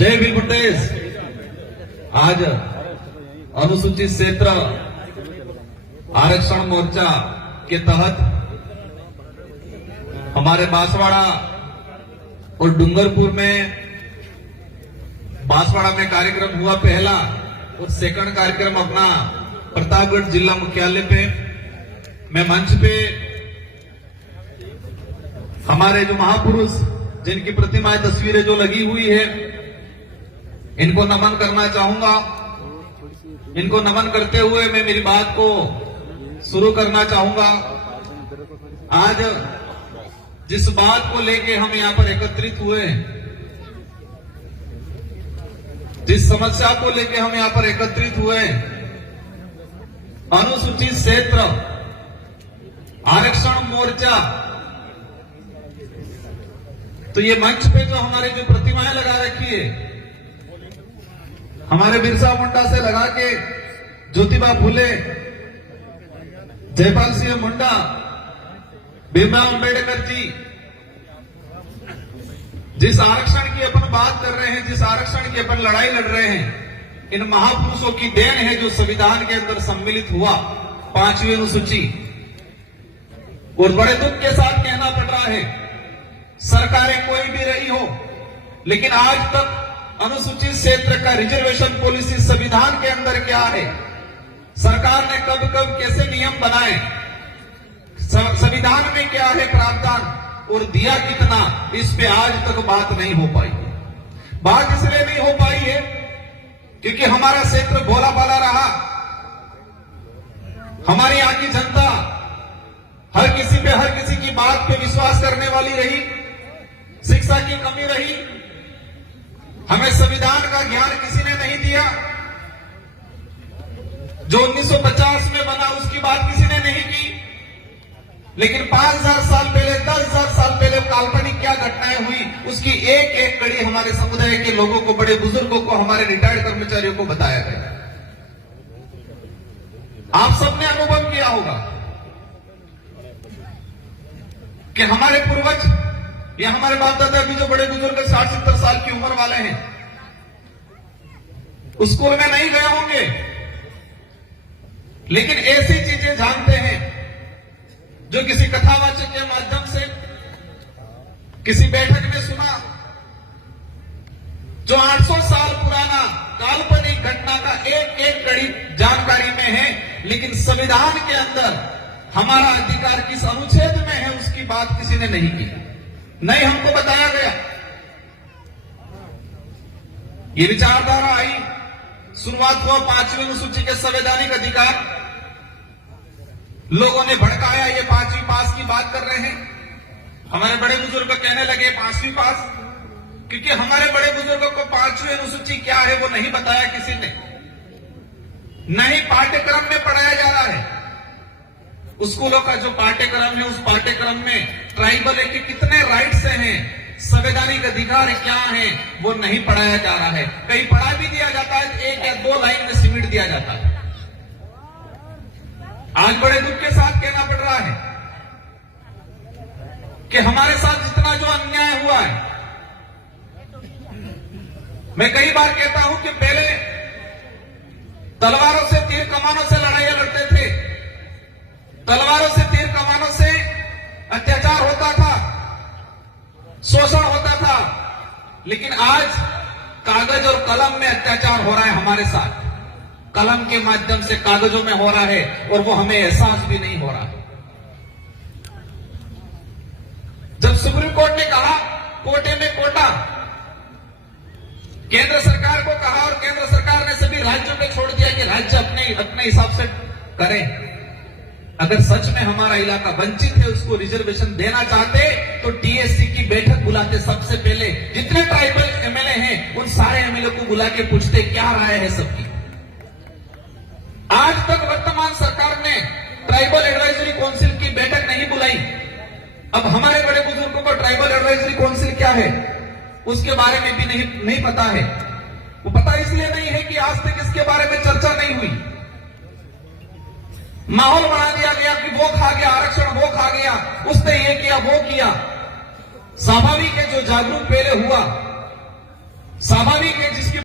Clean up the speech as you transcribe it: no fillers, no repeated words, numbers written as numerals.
जय भीम बुड्डेस। आज अनुसूचित क्षेत्र आरक्षण मोर्चा के तहत हमारे बांसवाड़ा और डूंगरपुर में बांसवाड़ा में कार्यक्रम हुआ पहला, और सेकंड कार्यक्रम अपना प्रतापगढ़ जिला मुख्यालय पे। मैं मंच पे हमारे जो महापुरुष जिनकी प्रतिमाएं तस्वीरें जो लगी हुई है, इनको नमन करना चाहूंगा। इनको नमन करते हुए मैं मेरी बात को शुरू करना चाहूंगा। आज जिस बात को लेके हम यहां पर एकत्रित हुए, जिस समस्या को लेके हम यहां पर एकत्रित हुए, अनुसूचित क्षेत्र आरक्षण मोर्चा, तो ये मंच पे जो हमारे जो प्रतिमाएं लगा रखी है, हमारे बिरसा मुंडा से लगा के ज्योतिबा फुले, जयपाल सिंह मुंडा, भीमराव अंबेडकर जी, जिस आरक्षण की अपन बात कर रहे हैं, जिस आरक्षण की अपन लड़ाई लड़ रहे हैं, इन महापुरुषों की देन है जो संविधान के अंदर सम्मिलित हुआ 5वीं अनुसूची। और बड़े दुख के साथ कहना पड़ रहा है, सरकारें कोई भी रही हो, लेकिन आज तक अनुसूचित क्षेत्र का रिजर्वेशन पॉलिसी संविधान के अंदर क्या है, सरकार ने कब कब कैसे नियम बनाए, संविधान में क्या है प्रावधान और दिया कितना, इस पे आज तक बात नहीं हो पाई। बात इसलिए नहीं हो पाई है क्योंकि हमारा क्षेत्र भोला भाला रहा, हमारी यहां की जनता हर किसी की बात पे विश्वास करने वाली रही, शिक्षा की कमी रही, हमें संविधान का ज्ञान किसी ने नहीं दिया। जो 1950 में बना उसकी बात किसी ने नहीं की, लेकिन 5000 साल पहले, 10,000 साल पहले काल्पनिक क्या घटनाएं हुई, उसकी एक एक कड़ी हमारे समुदाय के लोगों को, बड़े बुजुर्गों को, हमारे रिटायर्ड कर्मचारियों को बताया गया। आप सबने अनुभव किया होगा कि हमारे पूर्वज या हमारे बाप दादा अभी जो बड़े बुजुर्ग 60-70 साल की उम्र वाले हैं, स्कूल में नहीं गए होंगे, लेकिन ऐसी चीजें जानते हैं जो किसी कथावाचक के माध्यम से, किसी बैठक में सुना, जो 800 साल पुराना काल्पनिक घटना का एक एक कड़ी जानकारी में है, लेकिन संविधान के अंदर हमारा अधिकार किस अनुच्छेद में है उसकी बात किसी ने नहीं की, नहीं हमको बताया गया। ये विचारधारा आई, शुरुआत हुआ 5वीं अनुसूची के संवैधानिक अधिकार, लोगों ने भड़काया, ये 5वीं पास की बात कर रहे हैं। हमारे बड़े बुजुर्ग कहने लगे 5वीं पास, क्योंकि हमारे बड़े बुजुर्गों को 5वीं अनुसूची क्या है वो नहीं बताया किसी ने, नहीं पाठ्यक्रम में पढ़ाया जा रहा है। स्कूलों का जो पाठ्यक्रम है, उस पाठ्यक्रम में ट्राइबल के कितने राइट्स हैं, संवैधानिक अधिकार क्या हैं, वो नहीं पढ़ाया जा रहा है। कहीं पढ़ा भी दिया जाता है, 1 या 2 लाइन में सिमट दिया जाता है। आज बड़े दुख के साथ कहना पड़ रहा है कि हमारे साथ जितना जो अन्याय हुआ है, मैं कई बार कहता हूं कि पहले तलवारों से, तीर कमानों से लड़ाइयां लड़ते थे, तलवारों से, तीर कमानों से अत्याचार होता था, शोषण होता था, लेकिन आज कागज और कलम में अत्याचार हो रहा है हमारे साथ, कलम के माध्यम से कागजों में हो रहा है, और वो हमें एहसास भी नहीं हो रहा। जब सुप्रीम कोर्ट ने कहा कोटे में कोटा, केंद्र सरकार को कहा, और केंद्र सरकार ने सभी राज्यों पे छोड़ दिया कि राज्य अपने हिसाब से करें। अगर सच में हमारा इलाका वंचित है, उसको रिजर्वेशन देना चाहते तो टीएससी की बैठक बुलाते, सबसे पहले जितने ट्राइबल एमएलए हैं उन सारे एमएलए को बुला के पूछते क्या राय है सबकी। आज तक वर्तमान सरकार ने ट्राइबल एडवाइजरी काउंसिल की बैठक नहीं बुलाई। अब हमारे बड़े बुजुर्गों को ट्राइबल एडवाइजरी काउंसिल क्या है उसके बारे में भी नहीं पता है। वो पता इसलिए नहीं है कि आज तक इसके बारे में चर्चा नहीं हुई। माहौल बना दिया गया कि वो खा गया आरक्षण, वो खा गया, उसने ये किया वो किया। स्वाभाविक है, जो जागरूक पहले हुआ स्वाभाविक है जिसकी